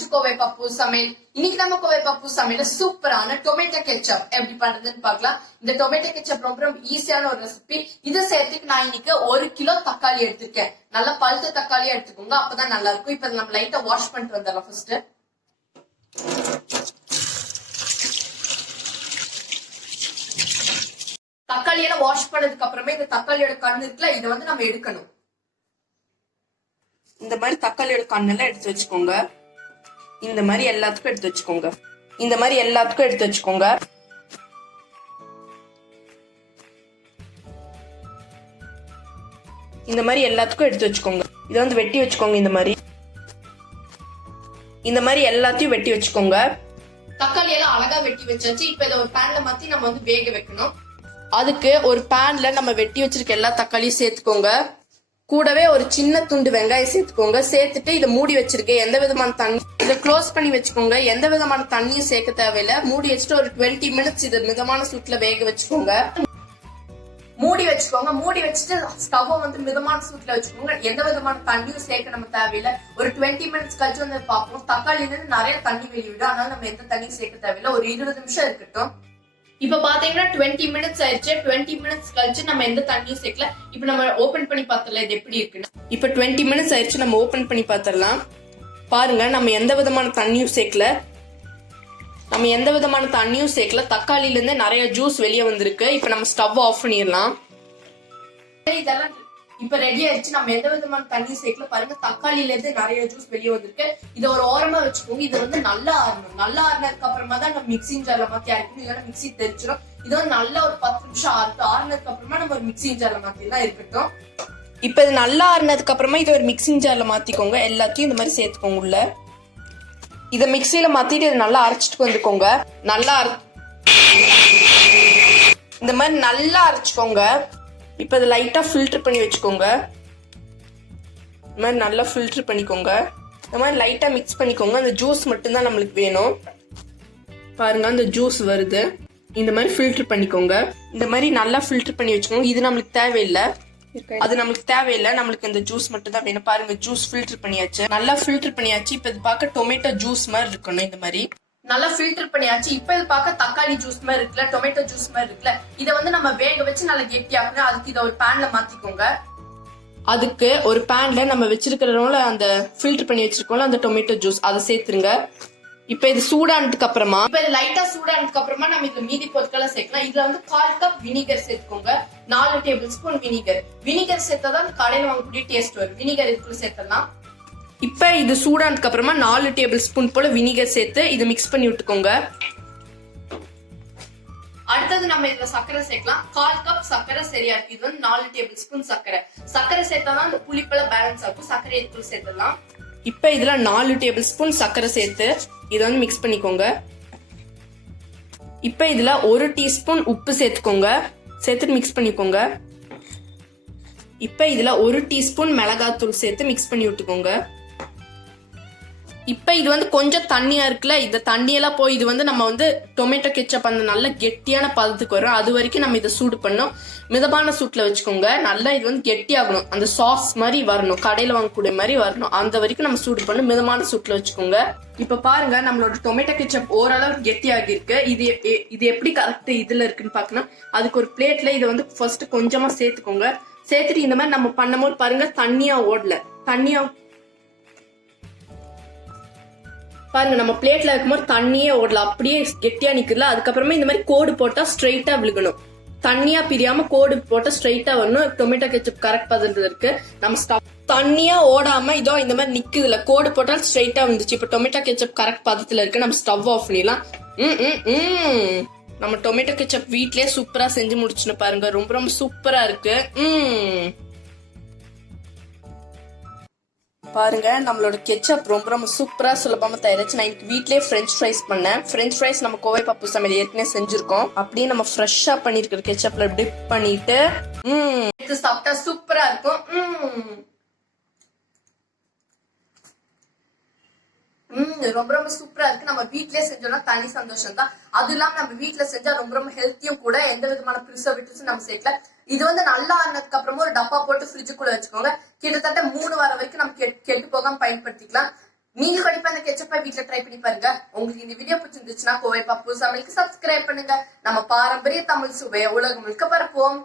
to Kovai பப்பு சமையல். இன்னைக்கு நம்ம கோவை பப்பு சமையல சூப்பரான டொமேட்டோ கெச்சப் எப்படி பண்றதுன்னு பார்க்கலாம். இந்த டொமேட்டோ கெச்சப் ரொம்ப ஈஸியான ஒரு ரெசிபி. இதை சேர்த்துக்கு நான் இன்னைக்கு 1 கிலோ தக்காளி எடுத்திருக்கேன். நல்லா பழுத்த தக்காளியா எடுத்துக்கோங்க, அப்பதான் நல்லா இருக்கும். இப்ப நம்ம லைட்டா வாஷ் பண்ணிட்டு வந்துடலாம். ஃபர்ஸ்ட் தக்காளியெல்லாம் வாஷ் பண்ணதுக்கு அப்புறமே இந்த தக்காளியோட கண்ணு இருக்குல்ல, இதை வந்து நம்ம எடுக்கணும். இந்த மாதிரி தக்காளியோட கண்ணெல்லாம் எடுத்து வச்சுக்கோங்க. இந்த மாதிரி எல்லாத்துக்கும் எடுத்து வச்சுக்கோங்க. இந்த மாதிரி எல்லாத்துக்கும் எடுத்து வச்சுக்கோங்க. இந்த மாதிரி எல்லாத்துக்கும் எடுத்து வச்சுக்கோங்க. இதை வந்து வெட்டி வச்சுக்கோங்க. இந்த மாதிரி எல்லாத்தையும் வெட்டி வச்சுக்கோங்க. தக்காளி எல்லாம் அழகா வெட்டி வச்சாச்சு. இப்ப இதை ஒரு பேன்ல மாத்தி நம்ம வந்து வேக வைக்கணும். அதுக்கு ஒரு பேன்ல நம்ம வெட்டி வச்சிருக்க எல்லா தக்காளியும் சேர்த்துக்கோங்க. கூடவே ஒரு சின்ன துண்டு வெங்காயம் சேர்த்துக்கோங்க. சேர்த்துட்டு இதை மூடி வச்சிருக்கேன். எந்த விதமான தண்ணி இதை க்ளோஸ் பண்ணி வச்சுக்கோங்க. எந்த விதமான தண்ணியும் சேர்க்க தேவையில்லை. மூடி வச்சுட்டு ஒரு 20 மினிட்ஸ் இதை மிதமான சூட்ல வேக வச்சுக்கோங்க. மூடி வச்சுட்டு ஸ்டவ் வந்து மிதமான சூட்ல வச்சுக்கோங்க. எந்த விதமான தண்ணியும் சேர்க்க நம்ம தேவையில்லை. ஒரு 20 மினிட்ஸ் கழிச்சு வந்து பார்ப்போம். தக்காளில இருந்து நிறைய தண்ணி வெளியிடும். அதனால நம்ம எந்த தண்ணியும் சேர்க்க தேவையில்லை. ஒரு 20 நிமிஷம் இருக்கட்டும். இப்ப பாத்தீங்கன்னா 20 மினிட்ஸ் ஆயிடுச்சு. 20 மினிட்ஸ் கழிச்சு நம்ம எந்த தண்ணியும் சேர்க்கல. இப்ப நம்ம ஓபன் பண்ணி பார்த்தலாம் இது எப்படி இருக்குன்னு. இப்ப 20 மினிட்ஸ் ஆயிடுச்சு. நம்ம ஓபன் பண்ணி பார்த்தரலாம். பாருங்க, நம்ம எந்த விதமான தண்ணியும் சேர்க்கல. தக்காளில இருந்து நிறைய ஜூஸ் வெளியே வந்திருக்கு. இப்ப நம்ம ஸ்டவ் ஆஃப் பண்ணிடலாம். இதெல்லாம் இப்ப ரெடி ஆயிடுச்சு. நம்ம எந்த விதமான தண்ணியும் சேர்க்கல. பாருங்க, தக்காளில இருந்து நிறைய ஜூஸ் வெளியே வந்திருக்கு. இதை ஒரு ஓரமா வச்சுக்கோங்க. இது வந்து நல்லா ஆறுனதுக்கு அப்புறமா தான் நம்ம மிக்சிங் ஜார்ல மாத்தி அரைக்கணும். இல்லைன்னா மிக்சி தெரிச்சிடும். இது வந்து நல்லா ஒரு 10 நிமிஷம் ஆறுனதுக்கு அப்புறமா நம்ம ஒரு மிக்சிங் ஜார்ல மாத்திலாம் இருக்கட்டும். இப்ப இது நல்லா ஆறுனதுக்கு அப்புறமா இதை ஒரு மிக்சிங் ஜார்ல மாத்திக்கோங்க. எல்லாத்தையும் இந்த மாதிரி சேர்த்துக்கோங்க உள்ள. இதை மிக்சியில மாத்திட்டு இதை நல்லா அரைச்சிட்டு வந்துக்கோங்க. இந்த மாதிரி நல்லா அரைச்சுக்கோங்க. இப்ப இதை லைட்டா ஃபில்டர் பண்ணி வச்சுக்கோங்க. இந்த மாதிரி நல்லா ஃபில்டர் பண்ணிக்கோங்க. இந்த மாதிரி லைட்டா மிக்ஸ் பண்ணிக்கோங்க. அந்த ஜூஸ் மட்டும்தான் நம்மளுக்கு வேணும். பாருங்க, அந்த ஜூஸ் வருது. இந்த மாதிரி ஃபில்டர் பண்ணிக்கோங்க. இந்த மாதிரி நல்லா ஃபில்டர் பண்ணி வச்சுக்கோங்க. இது நம்மளுக்கு தேவையில்லை. நம்மளுக்கு இந்த ஜூஸ் மட்டும் தான் வேணும். பாருங்க, ஜூஸ் ஃபில்டர் பண்ணியாச்சு. நல்லா ஃபில்டர் பண்ணியாச்சு. இப்ப இது பார்க்க டொமேட்டோ ஜூஸ் மாதிரி இருக்கணும். இந்த மாதிரி நல்லா ஃபில்டர் பண்ணியாச்சு. இப்ப இது பார்க்க தக்காளி ஜூஸ் மாதிரி இருக்குல்ல, டொமேட்டோ ஜூஸ் மாதிரி இருக்குல்ல, இதை வந்து நம்ம வேக வச்சு நல்லா கெட்டியாகணும். அதுக்கு இதை ஒரு பேன்ல மாத்திக்கோங்க. அதுக்கு ஒரு பேன்ல நம்ம வச்சிருக்கிறோம்ல, அந்த ஃபில்டர் பண்ணி வச்சிருக்கோம்ல அந்த டொமேட்டோ ஜூஸ், அதை சேர்த்துருங்க. இப்ப இது சூடானதுக்கு அப்புறமா லைட்டா சூடானதுக்கு அப்புறமா நம்ம இதுல மீதி பொருட்களை சேர்க்கலாம். இதுல வந்து 1/4 கப் வினிகர் சேர்த்துக்கோங்க. 4 டேபிள் ஸ்பூன் வினிகர் சேர்த்தாதான் கடையில வாங்கக்கூடிய டேஸ்ட் வரும். வினிகர் இதுக்குள்ள சேர்த்தலாம். இப்ப இது சூடானதுக்கு அப்புறமா 4 டேபிள் ஸ்பூன் போல வினிகர் சேர்த்து இதை மிக்ஸ் பண்ணி விட்டுக்கோங்க. அடுத்தது நம்ம இதுல சர்க்கரை சேர்க்கலாம். 1/4 கப் சர்க்கரை சரியா இருக்கு. இது வந்து 4 டேபிள் ஸ்பூன் சர்க்கரை சேர்த்தாதான் அந்த புளிப்பெல்லாம் பேலன்ஸ் ஆகும். சர்க்கரை இதுக்குள்ள சேர்த்துடலாம். இப்ப இதுல 4 டேபிள் ஸ்பூன் சர்க்கரை சேர்த்து இதை வந்து மிக்ஸ் பண்ணிக்கோங்க. இப்ப இதுல 1 டீஸ்பூன் உப்பு சேர்த்துட்டு மிக்ஸ் பண்ணிக்கோங்க. இப்ப இதுல 1 டீஸ்பூன் மிளகாத்தூள் சேர்த்து மிக்ஸ் பண்ணி விட்டுக்கோங்க. இப்ப இது வந்து கொஞ்சம் தண்ணியா இருக்குல்ல, இந்த தண்ணியெல்லாம் போய் இது வந்து நம்ம வந்து டொமேட்டோ கெச்சப் அந்த நல்ல கெட்டியான பதத்துக்கு வரும். அது வரைக்கும் நம்ம இதை சூடு பண்ணணும். மிதமான சூட்ல வச்சுக்கோங்க. நல்லா இது வந்து கெட்டியாகணும். அந்த சாஸ் மாதிரி வரணும், கடையில வாங்கக்கூடிய மாதிரி வரணும். அந்த வரைக்கும் நம்ம சூடு பண்ணணும். மிதமான சூட்ல வச்சுக்கோங்க. இப்ப பாருங்க, நம்மளோட டொமேட்டோ கெச்சப் ஓரளவு கெட்டியாகி இருக்கு. இது எப்படி கரெக்ட் இதுல இருக்குன்னு பாக்கணும். அதுக்கு ஒரு பிளேட்ல இதை வந்து ஃபர்ஸ்ட் கொஞ்சமா சேர்த்துக்கோங்க. சேர்த்துட்டு இந்த மாதிரி நம்ம பண்ணும்போது பாருங்க, தண்ணியா பாருங்க, நம்ம பிளேட்ல இருக்கும்போது தண்ணியே ஓடல, அப்படியே கெட்டியா நிக்கல. அதுக்கப்புறமா இந்த மாதிரி கோடு போட்டா ஸ்ட்ரைட்டா விழுகணும். தண்ணியா பிரியாம கோடு போட்டா ஸ்ட்ரைட்டா வரணும். டொமேட்டோ கெச்சப் கரெக்ட் பதத்துல இருக்கு. நம்ம தண்ணியா ஓடாம இதோ இந்த மாதிரி நிக்குதுல, கோடு போட்டால் ஸ்ட்ரைட்டா வந்துச்சு. இப்ப டொமேட்டோ கெச்சப் கரெக்ட் பதத்துல இருக்கு. நம்ம ஸ்டவ் ஆஃப் பண்ணிடலாம். நம்ம டொமேட்டோ கெச்சப் வீட்லயே சூப்பரா செஞ்சு முடிச்சுன்னு பாருங்க. ரொம்ப சூப்பரா இருக்கு. பாருங்க, நம்மளோட கெச்சப் ரொம்ப சூப்பரா சுலபமா தயாரிச்சு. நான் இன்னைக்கு வீட்லயே ஃப்ரெஞ்ச் ஃப்ரைஸ் பண்ணேன். ஃப்ரெஞ்ச் ஃப்ரைஸ் நம்ம கோவை பப்பு சமையல் ஏற்கனவே செஞ்சிருக்கோம். அப்படியே நம்ம ஃப்ரெஷ்ஷா பண்ணிருக்கிற கெச்சப்ல டிப் பண்ணிட்டு சாப்பிட்டா சூப்பரா இருக்கும். ரொம்ப சூப்பரா இருக்கு. நம்ம வீட்லயே செஞ்சோம்னா தனி சந்தோஷம் தான். அது இல்லாம நம்ம வீட்டுல செஞ்சா ரொம்ப ஹெல்த்தியும் கூட. எந்த விதமான preservatives நம்ம சேர்க்கல. இது வந்து நல்லா ஆனதுக்கு அப்புறமா ஒரு டப்பா போட்டு ஃப்ரிட்ஜுக்குள்ள வச்சுக்கோங்க. கிட்டத்தட்ட 3 வாரம் வரைக்கும் நம்ம கெட்டு போகாம பயன்படுத்திக்கலாம். நீங்க கண்டிப்பா இந்த கெச்சப்பை வீட்டுல ட்ரை பண்ணி பாருங்க. உங்களுக்கு இந்த வீடியோ பிடிச்சிருந்துச்சுன்னா கோவை பப்பு சமையலுக்கு சப்ஸ்கிரைப் பண்ணுங்க. நம்ம பாரம்பரிய தமிழ் சுவையை உலகம் முழுக்க பரப்புவோம்.